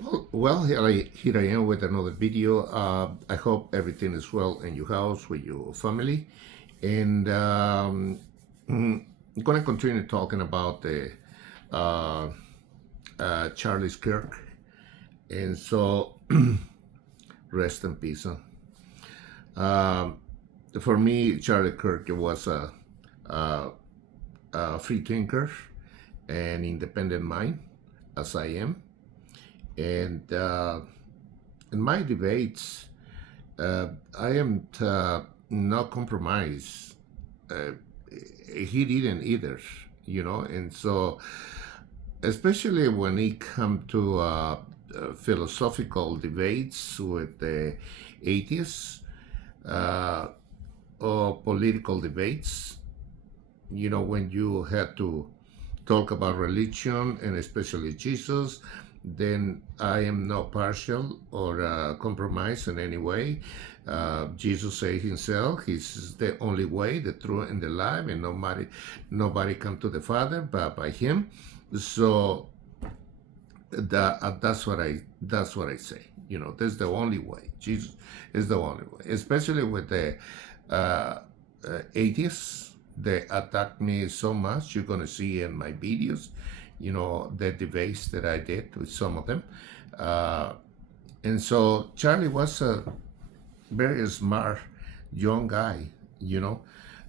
Well, here I am with another video. I hope everything is well in your house with your family. And I'm going to continue talking about the uh, Charlie's Kirk. And so, rest in peace. Huh? For me, Charlie Kirk was a, a free thinker and independent mind, as I am. And in my debates, I am not compromise. Uh, he didn't either. And so, especially when it come to philosophical debates with the atheists uh, or political debates, when you had to talk about religion and especially Jesus, then I am not partial or compromise in any way. Jesus said himself, He's the only way, the truth, and the life, and nobody come to the Father but by Him. So that's what I say. That's the only way. Jesus is the only way, especially with the uh, atheists. They attack me so much. You're gonna see in my videos, the debates that I did with some of them. Uh, and so Charlie was a very smart young guy.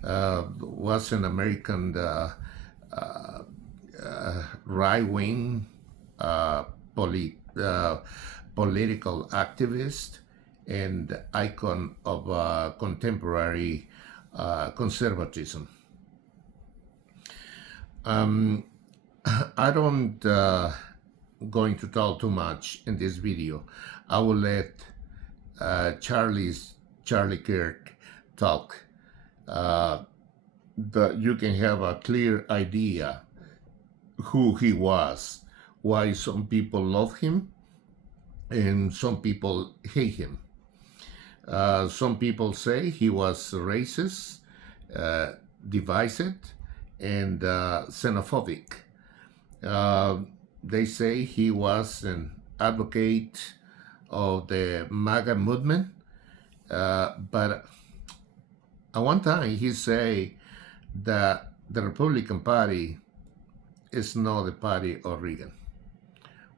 Was an American uh, right wing uh, polit- uh, political activist and icon of contemporary conservatism. Um, I don't going to talk too much in this video. I will let Charlie Kirk talk. Uh, you can have a clear idea who he was, why some people love him and some people hate him. Some people say he was racist, uh, divisive, and xenophobic. Uh, they say he was an advocate of the MAGA movement, but at one time he said that the Republican Party is not the party of Reagan,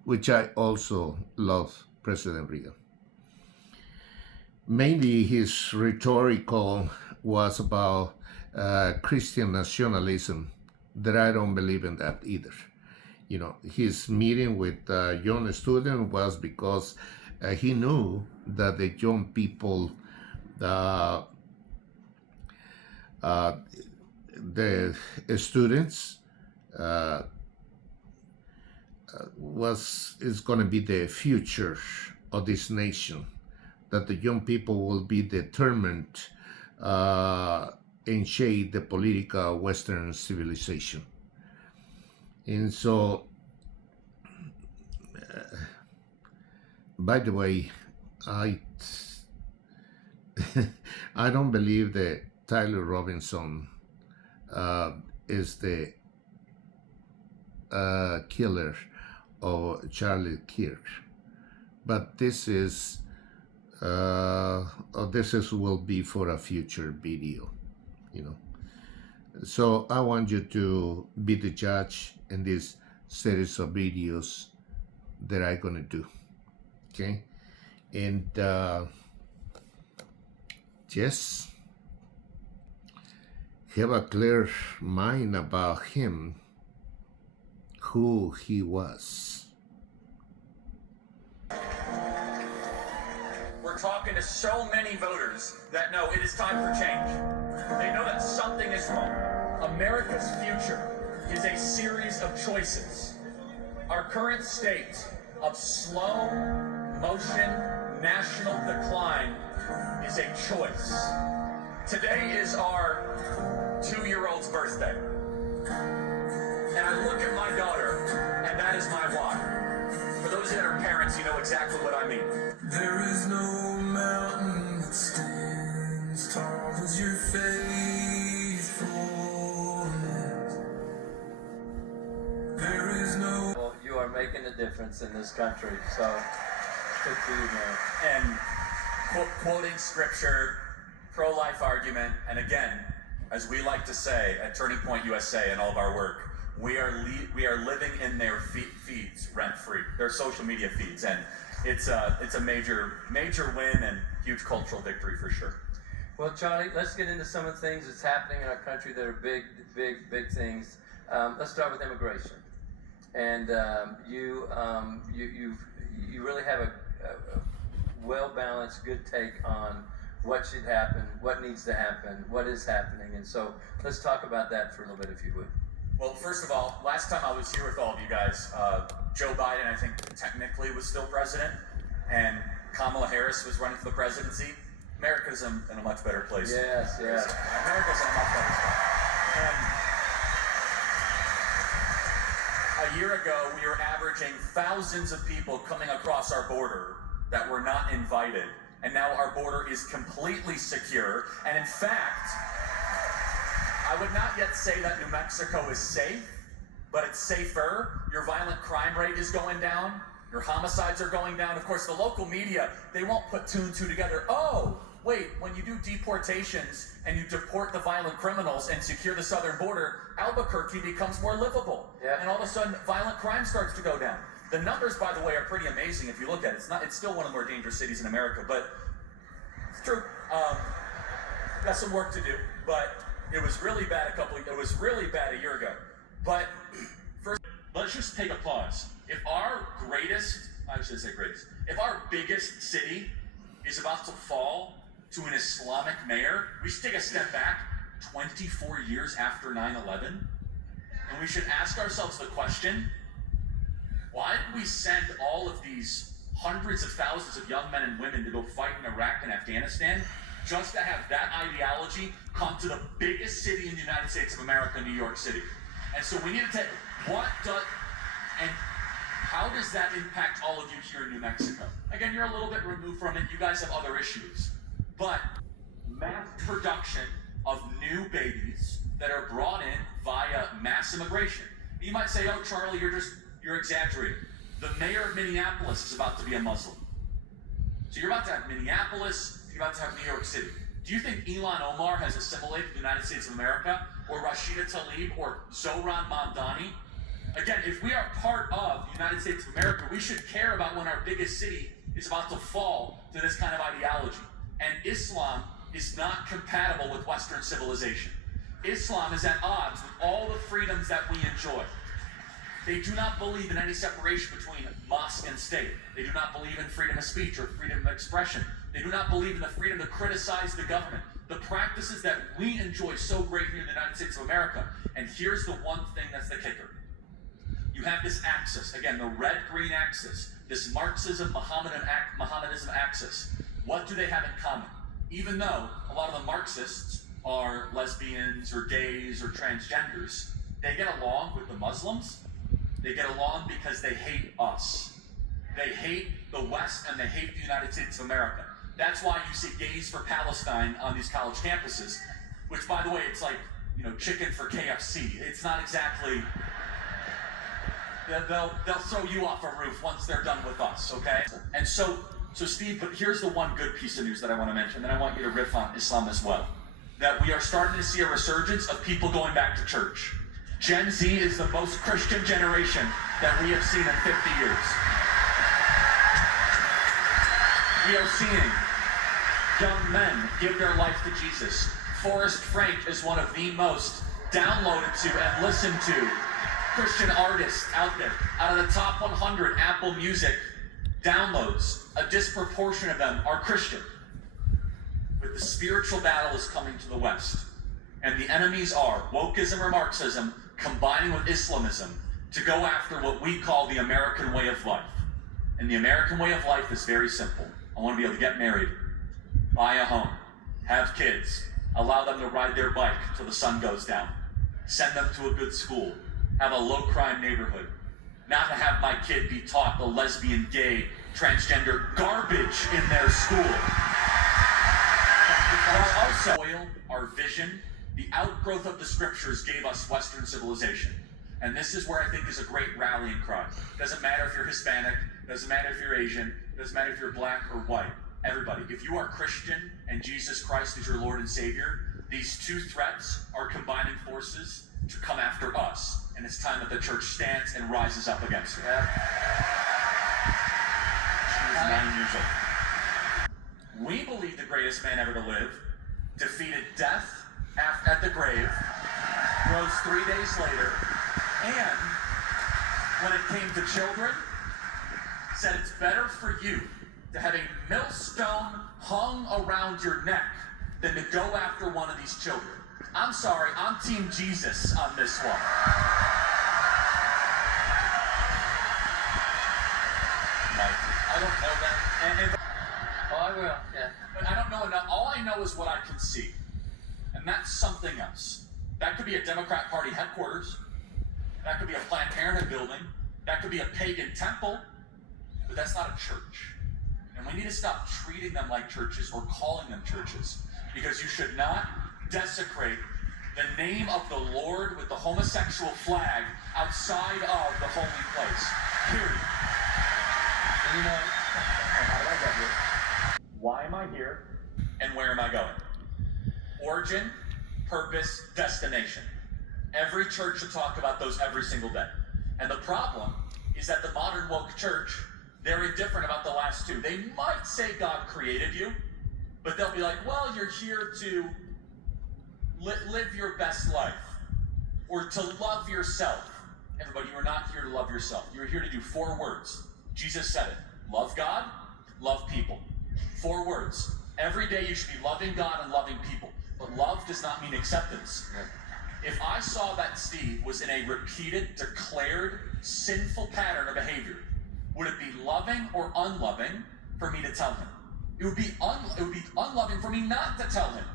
which I also love President Reagan. Mainly his rhetorical was about Christian nationalism, that I don't believe in that either. His meeting with young students was because he knew that the young people, uh, uh, the students, uh, is going to be the future of this nation. That the young people will be determined and shape the political Western civilization. And so, by the way, I I don't believe that Tyler Robinson is the killer of Charlie Kirk, but this is will be for a future video. So I want you to be the judge in this series of videos that I'm gonna do. Okay, and just have a clear mind about him, who he was. We're talking to so many voters that know it is time for change. They know that something is wrong. America's future is a series of choices. Our current state of slow motion national decline is a choice. Today is our 2-year-old's birthday. And I look at my daughter, and that is my why. For those that are parents, you know exactly what I mean. There is no mountain that stands tall as your faithfulness. There is no... You are making the difference in this country. So, good for you, man. And quoting scripture, pro-life argument, and again, as we like to say at Turning Point USA and all of our work, we are living in their feeds rent-free, their social media feeds, and it's a major win and huge cultural victory for sure. Well, Charlie, let's get into some of the things that's happening in our country that are big things. Let's start with immigration. And you really have a well-balanced, good take on what should happen, what needs to happen, what is happening. And so let's talk about that for a little bit, if you would. Well, first of all, last time I was here with all of you guys, Joe Biden, I think, technically was still president, and Kamala Harris was running for the presidency. America's in a much better place. Yes. America's in a much better spot. And a year ago, we were averaging thousands of people coming across our border that were not invited. And now our border is completely secure. And in fact, I would not yet say that New Mexico is safe, but it's safer. Your violent crime rate is going down. Your homicides are going down. Of course, the local media, they won't put two and two together. Oh, wait, when you do deportations and you deport the violent criminals and secure the southern border, Albuquerque becomes more livable. Yeah. And all of a sudden, violent crime starts to go down. The numbers, by the way, are pretty amazing if you look at it. It's still one of the more dangerous cities in America, but it's true. Got some work to do, but it was really bad a year ago. But first, let's just take a pause. If our biggest city is about to fall to an Islamic mayor, we should take a step back 24 years after 9/11, and we should ask ourselves the question, why did we send all of these hundreds of thousands of young men and women to go fight in Iraq and Afghanistan just to have that ideology come to the biggest city in the United States of America, New York City? And so we need to take, how does that impact all of you here in New Mexico? Again, you're a little bit removed from it. You guys have other issues. But mass production of new babies that are brought in via mass immigration. You might say, oh, Charlie, you're exaggerating. The mayor of Minneapolis is about to be a Muslim. So you're about to have Minneapolis, you're about to have New York City. Do you think Ilhan Omar has assimilated the United States of America, or Rashida Tlaib, or Zohran Mamdani? Again, if we are part of the United States of America, we should care about when our biggest city is about to fall to this kind of ideology. And Islam is not compatible with Western civilization. Islam is at odds with all the freedoms that we enjoy. They do not believe in any separation between mosque and state. They do not believe in freedom of speech or freedom of expression. They do not believe in the freedom to criticize the government. The practices that we enjoy so great here in the United States of America. And here's the one thing that's the kicker. You have this axis, again, the red-green axis, this Marxism, Mohammedanism axis. What do they have in common? Even though a lot of the Marxists are lesbians or gays or transgenders, they get along with the Muslims. They get along because they hate us. They hate the West and they hate the United States of America. That's why you see Gays for Palestine on these college campuses, which, by the way, it's like, chicken for KFC. It's not exactly... They'll throw you off a roof once they're done with us, okay? And so Steve, but here's the one good piece of news that I want to mention, and I want you to riff on Islam as well. That we are starting to see a resurgence of people going back to church. Gen Z is the most Christian generation that we have seen in 50 years. We are seeing young men give their life to Jesus. Forrest Frank is one of the most downloaded to and listened to Christian artists out there. Out of the top 100 Apple Music downloads, a disproportion of them are Christian. But the spiritual battle is coming to the West. And the enemies are wokeism or Marxism combining with Islamism to go after what we call the American way of life. And the American way of life is very simple. I want to be able to get married, buy a home, have kids, allow them to ride their bike till the sun goes down, send them to a good school, have a low-crime neighborhood, not to have my kid be taught the lesbian, gay, transgender garbage in their school. While also our vision, the outgrowth of the scriptures gave us Western civilization. And this is where I think is a great rallying cry. Doesn't matter if you're Hispanic, doesn't matter if you're Asian, doesn't matter if you're black or white. Everybody, if you are Christian and Jesus Christ is your Lord and Savior, these two threats are combining forces to come after us. And it's time that the church stands and rises up against it. She was 9 years old. We believe the greatest man ever to live defeated death at the grave, rose 3 days later, and when it came to children, said it's better for you to have a millstone hung around your neck than to go after one of these children. I'm sorry, I'm Team Jesus on this one. I don't know that. Oh, I will, yeah. But I don't know enough. All I know is what I can see. And that's something else. That could be a Democrat Party headquarters. That could be a Planned Parenthood building. That could be a pagan temple. But that's not a church. And we need to stop treating them like churches or calling them churches. Because you should not desecrate the name of the Lord with the homosexual flag outside of the holy place. Period. And you know, How did I get here? Why am I here? And where am I going? Origin, purpose, destination. Every church should talk about those every single day. And the problem is that the modern woke church, they're indifferent about the last two. They might say God created you, but they'll be like, well, you're here to live your best life or to love yourself. Everybody, you are not here to love yourself. You're here to do 4 words. Jesus said it. Love God, love people. 4 words. Every day you should be loving God and loving people. But love does not mean acceptance. If I saw that Steve was in a repeated, declared, sinful pattern of behavior, would it be loving or unloving for me to tell him? It would be unloving for me not to tell him.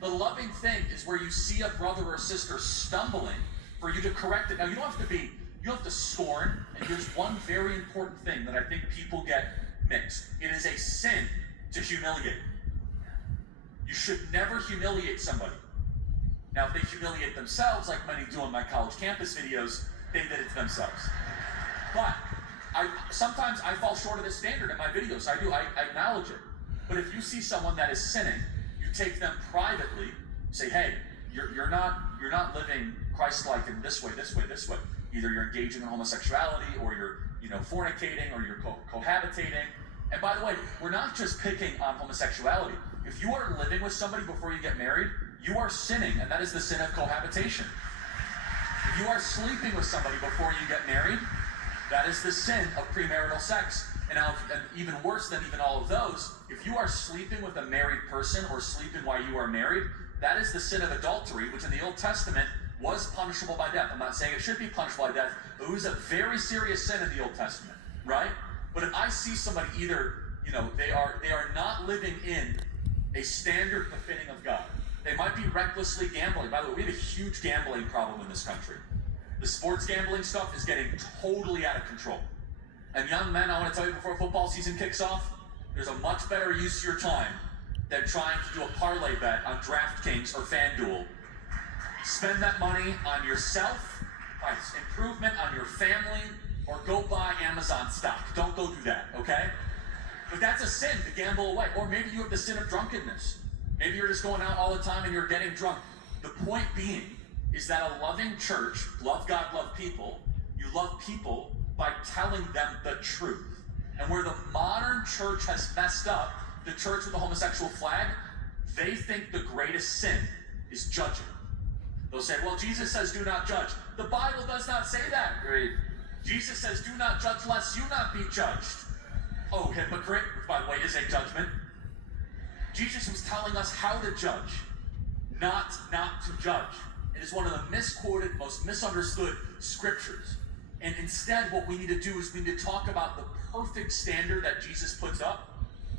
The loving thing is where you see a brother or sister stumbling for you to correct it. Now, you don't have to scorn, and here's one very important thing that I think people get mixed. It is a sin to humiliate. You should never humiliate somebody. Now, if they humiliate themselves, like many do on my college campus videos, they did it to themselves. But sometimes I fall short of this standard in my videos. I do. I acknowledge it. But if you see someone that is sinning, you take them privately, say, hey, you're not living Christ-like in this way. Either you're engaging in homosexuality, or you're fornicating, or you're cohabitating. And by the way, we're not just picking on homosexuality. If you are living with somebody before you get married, you are sinning, and that is the sin of cohabitation. If you are sleeping with somebody before you get married, that is the sin of premarital sex. And now, and even worse than even all of those, if you are sleeping with a married person or sleeping while you are married, that is the sin of adultery, which in the Old Testament was punishable by death. I'm not saying it should be punishable by death, but it was a very serious sin in the Old Testament, right? But if I see somebody either, they are not living in a standard befitting of God. They might be recklessly gambling. By the way, we have a huge gambling problem in this country. The sports gambling stuff is getting totally out of control. And young men, I want to tell you before football season kicks off, there's a much better use of your time than trying to do a parlay bet on DraftKings or FanDuel. Spend that money on yourself, on improvement, on your family, or go buy Amazon stock. Don't go do that, okay? But that's a sin to gamble away. Or maybe you have the sin of drunkenness. Maybe you're just going out all the time and you're getting drunk. The point being is that a loving church, love God, love people, you love people by telling them the truth. And where the modern church has messed up, the church with the homosexual flag, they think the greatest sin is judging. They'll say, well, Jesus says do not judge. The Bible does not say that. agreed. Jesus says do not judge lest you not be judged. Oh, hypocrite, which by the way is a judgment. Jesus was telling us how to judge, not to judge. It is one of the misquoted, most misunderstood scriptures. And instead, what we need to do is we need to talk about the perfect standard that Jesus puts up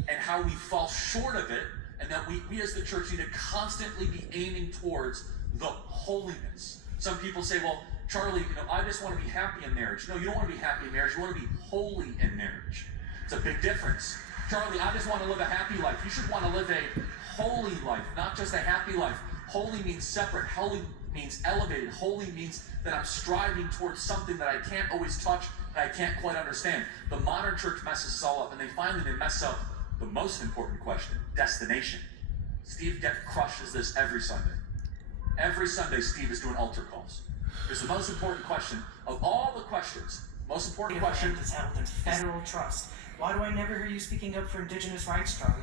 and how we fall short of it, and that we as the church need to constantly be aiming towards the holiness. Some people say, well, Charlie, I just want to be happy in marriage. No, you don't want to be happy in marriage. You want to be holy in marriage. It's a big difference. Charlie, I just want to live a happy life. You should want to live a holy life, not just a happy life. Holy means separate. Holy means elevated. Holy means that I'm striving towards something that I can't always touch and I can't quite understand. The modern church messes us all up, and they mess up the most important question: destination. Steve crushes this every Sunday. Every Sunday, Steve is doing altar calls. It's the most important question of all the questions. Most important question is held in federal trust. Why do I never hear you speaking up for indigenous rights, Charlie?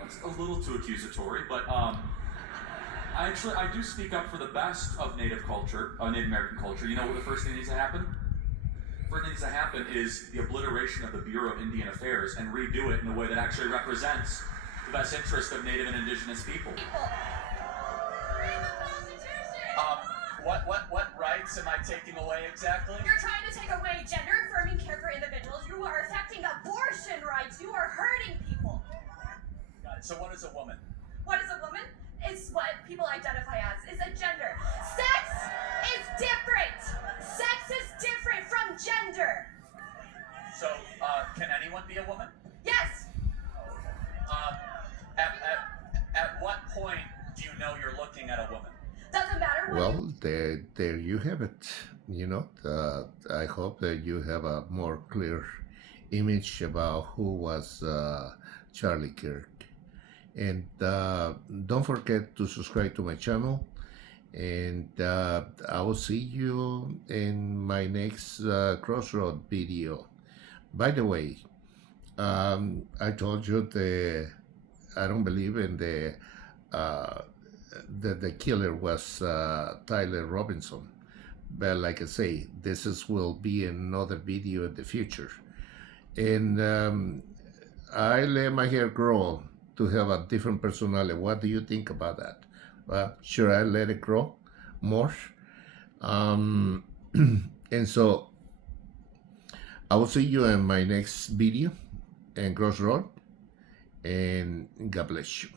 That's a little too accusatory, but I do speak up for the best of Native culture, Native American culture. You know what the first thing needs to happen? First thing needs to happen is the obliteration of the Bureau of Indian Affairs and redo it in a way that actually represents the best interest of Native and Indigenous people. What rights am I taking away exactly? You're trying to take away gender-affirming care for individuals. You are affecting abortion rights. You are hurting people. Got it. So what is a woman? What is a woman? It's what people identify as. It's a gender. Sex is different. Sex is different from gender. So, can anyone be a woman? Yes. At what point do you know you're looking at a woman? Doesn't matter. Well, there you have it. You know, I hope that you have a more clear image about who was Charlie Kirk. And don't forget to subscribe to my channel. And I will see you in my next Crossroad video. By the way, I told you that I don't believe in the killer was Tyler Robinson. But like I say, will be another video in the future. And I let my hair grow to have a different personality. What do you think about that? Should I let it grow more? And so I will see you in my next video and Crossroad, and God bless you.